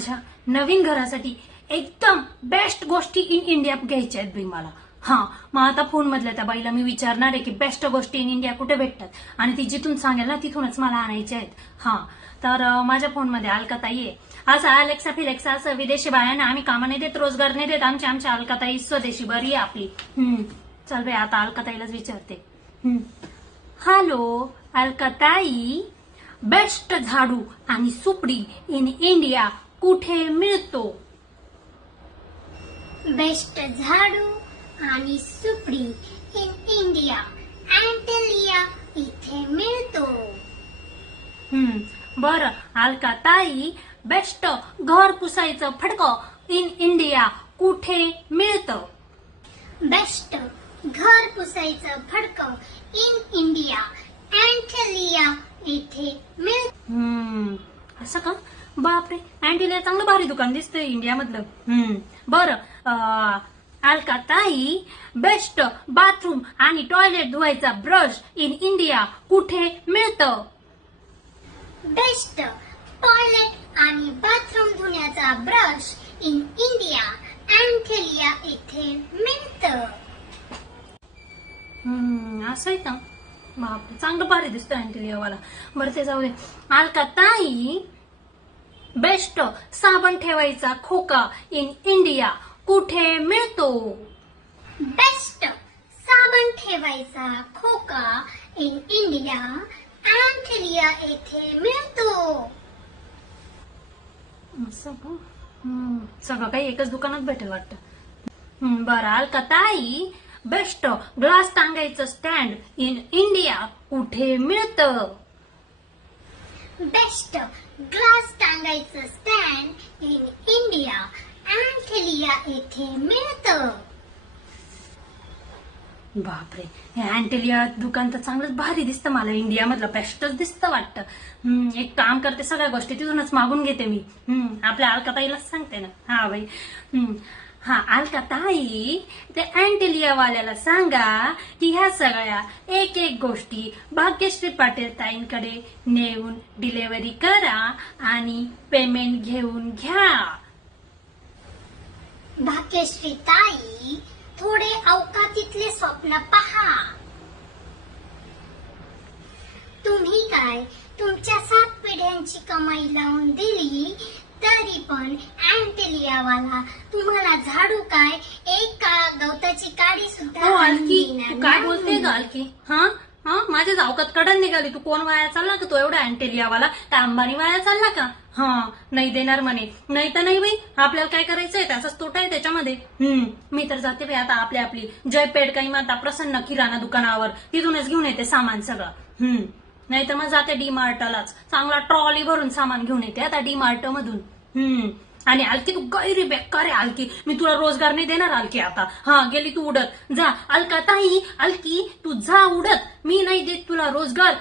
माझ्या नवीन घरासाठी एकदम बेस्ट गोष्टी इन इंडिया घ्यायच्या आहेत बाई मला. हा मग आता फोन मधल्या त्या बाईला मी विचारणार आहे की बेस्ट गोष्टी इन इंडिया कुठे भेटतात? आणि ती जिथून सांगेल ना तिथूनच मला आणायच्या आहेत. हा तर माझ्या फोनमध्ये अलकाताई आहे. असं अलेक्सा फिलेक्सा असं विदेशी बायांना आम्ही कामाने देत रोजगार नाही देत. आमची आमच्या अलकाताई स्वदेशी बरी आहे आपली. हम्म चल बाई आता अलकाताईलाच विचारते. हम्म. हॅलो अलकाताई. बेस्ट झाडू आणि सुपडी इन इंडिया कुठे मिळतो? बेस्ट झाडू आणि सुपडी इन इंडिया अँटेलिया इथे मिळतो. हम्म बरं अलकाताई बेस्ट घर पुसायचं फडकं इन इंडिया कुठे मिळतं? बेस्ट घर पुसायचं फडकं इन इंडिया अँटेलिया इथे मिळतो हम्म असं का? बापरे. अँटीला चांगलं भारी दुकान दिसतंय इंडियामधलं. हम्म. बरं अं, अलकाताई बेस्ट बाथरूम आणि टॉयलेट धुवायचा ब्रश इन इंडिया कुठे मिळतं? बेस्ट टॉयलेट आणि बाथरूम धुण्याचा ब्रश इन इंडिया अँटेलिया इथे मिळतं. हम्म असं आहे का? बापरे चांगलं भारी दिसतं अँटिलियावाला बरं ते जाऊ दे अलकाताई बेस्ट साबण ठेवायचा खोका इन इंडिया कुठे मिळतो? बेस्ट साबण ठेवायचा खोका इन इंडिया अँटेलिया येथे मिळतो. असं का? हम्म, सगळं काही एकच दुकानात भेटेल वाटतं. बरं अलकाताई बेस्ट ग्लास टांगायचं स्टँड इन इंडिया कुठे मिळतं. बेस्ट ग्लास टांगायचं स्टँड इन इंडिया अँटेलिया येथे मिळतं. बापरे हे अँटेलिया दुकान तर चांगलंच भारी दिसतं मला. इंडियामधलं बेस्टच दिसतं वाटतं. हम्म, एक काम करते सगळ्या गोष्टी तिथूनच मागून घेते मी. हम्म, आपल्या अलकाताईलाच सांगते ना. हा बाई. हम्म, हा अलकाताई ते अँटेलिया वाल्याला सांगा की ह्या सगळ्या एक एक गोष्टी भाग्यश्री पाटील ताईंकडे नेऊन डिलेवरी करा आणि पेमेंट घेऊन घ्या. भाग्यश्री ताई थोडे अवकातीतले स्वप्न पहा. तुम्ही काय तुमच्या सात पिढ्यांची कमाई लावून दिली तरी पण अँटेलियावाला तुम्हाला झाडू काय? एक का गवताची काडी सुद्धा हो तू काय. बोलते ग अलकी हा? हा? माझ्या जावकात कडन निघाली. तू कोण वाया चालला का तो एवढा अँटेलियावाला का अंबानी वाया चालला का? हा नाही देणार म्हणे. नाही तर नाही बाई. आपल्याला काय करायचंय? त्याचाच तोटा आहे त्याच्यामध्ये. हम्म मी तर जाते बाई आता आपली आपली. जय पेडकाई माता प्रसन्न किराणा दुकानावर. तिथूनच घेऊन येते सामान सगळं. हम्म नाही तर मग जाते डी मार्टलाच चांगला ट्रॉली भरून सामान घेऊन येते आता डी मार्ट मधून. हम्म आणि अलकी तू गैरी बेकार आहे अलकी. मी तुला रोजगार नाही देणार अलकी आता. हा गेली तू उडत. जा. अलका ताई अलकी तू जा उडत. मी नाही देत तुला रोजगार.